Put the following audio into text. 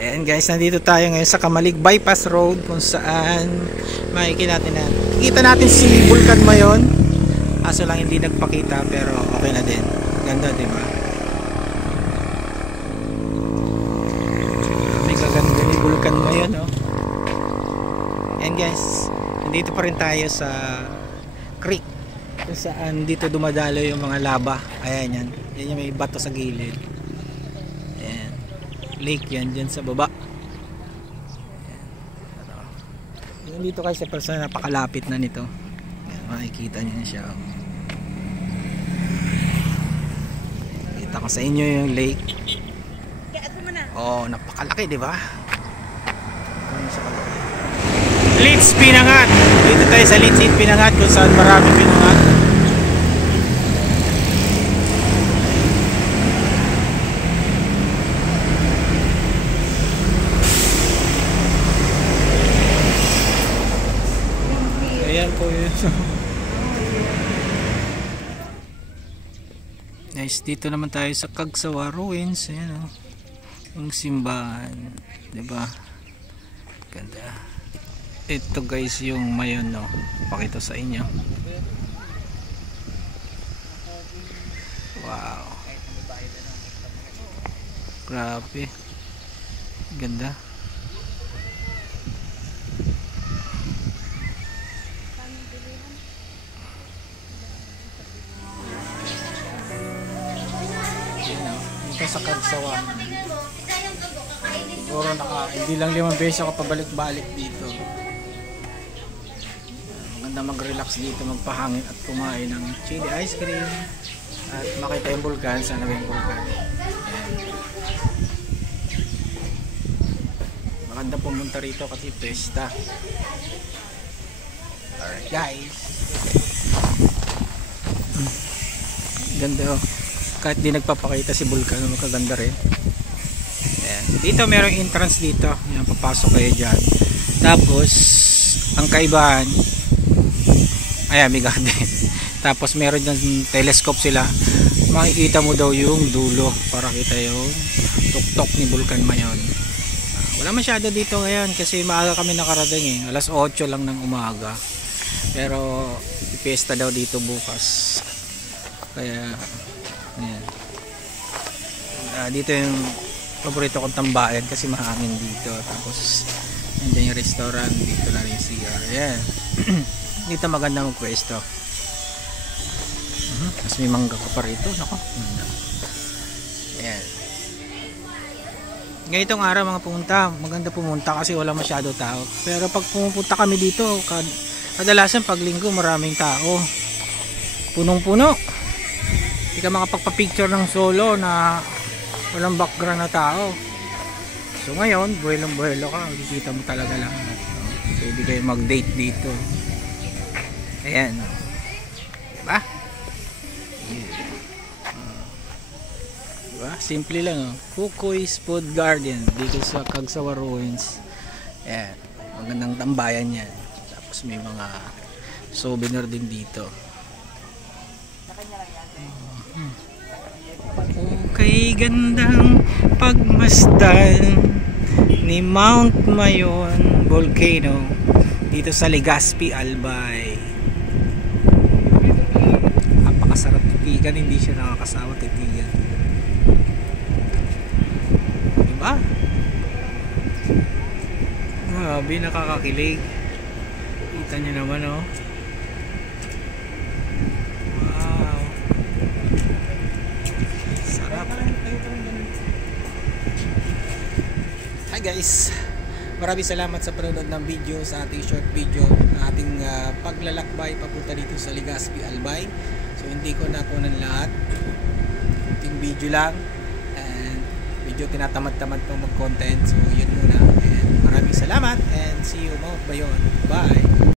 Ayan guys, nandito tayo ngayon sa Kamalig Bypass Road, kung saan makikita natin si Vulcan Mayon. Aso lang hindi nagpakita, pero okay na din. Ganda, di ba? May kaganda ni Vulcan Mayon, oh. Ayan guys, nandito pa rin tayo sa creek, kung saan dito dumadalo yung mga laba. Ayan yan, yan yung may bato sa gilid. Ayan, lake yan dyan sa baba. Ayan. Dito kayo sa person, napakalapit na nito. Ayan, makikita nyo siya. Kita ko sa inyo yung lake. Oh, napakalaki, di ba? Leeds Pinangat. Dito tayo sa Leeds Pinangat, kung saan maraming pinangat. Ayan po yun. Guys, dito naman tayo sa Cagsawa Ruins. Ayan, oh. Yung simbahan, diba? Ganda. Ito guys yung Mayon, no? Pakita sa inyo. Wow. Grabe. Ganda. Ito sa Cagsawa. Siguro hindi lang 5 beses ako pabalik-balik dito. Maganda mag-relax dito, magpahangin at kumain ng chili ice cream at makita yung vulkan. Sana ba yung vulkan? Ayan. Maganda pumunta rito kasi pesta. Alright guys, ganda, oh. Kahit di nagpapakita si vulkan, magkaganda rin. Ayan. Dito merong entrance dito. Ayan, papasok kayo dyan. Tapos ang kaibahan, ayan, may garden. Tapos meron dyan telescope sila. Makikita mo daw yung dulo para kita yung tuktok ni Vulcan Mayon. Wala masyado dito ngayon kasi maaga kami nakarating, eh. Alas 8 lang ng umaga. Pero ipesta daw dito bukas. Kaya ayan. Dito yung paborito kong tambayan kasi mahangin dito. Tapos nandiyan yung restaurant, dito na rin yung CR. Ayan. Dito maganda magpwesto. Tapos may mangga ka pa rito. Nako, ayan. Ngayong araw mga pumunta, maganda pumunta kasi wala masyado tao. Pero pag pumupunta kami dito, kadalasan pag linggo maraming tao. Punong-puno. Hindi ka makapagpa-picture ng solo na walang background na tao. So ngayon, buwelong-buwelo ka, makikita mo talaga lang. Pwede kayo mag-date dito. Ayan. Diba? Diba? Simple lang, oh. Kukoy's Food Garden dito sa Cagsawa Ruins. Ayan. Magandang tambayan yan. Tapos may mga souvenir din dito. Okay, gandang pagmasdan ni Mount Mayon Volcano dito sa Legazpi, Albay. Napakasarap titigan, hindi siya nakakasawa titigan. Diba? Grabe, nakakakilig. Kita nyo naman, oh. Hi guys, maraming salamat sa panonood ng video, sa ating short video na ating paglalakbay papunta dito sa Legazpi, Albay. So hindi ko nakunan lahat, ating video lang, and video tinatamad-tamad pang mag-content. So yun muna, and maraming salamat and see you Mount Mayon. Bye!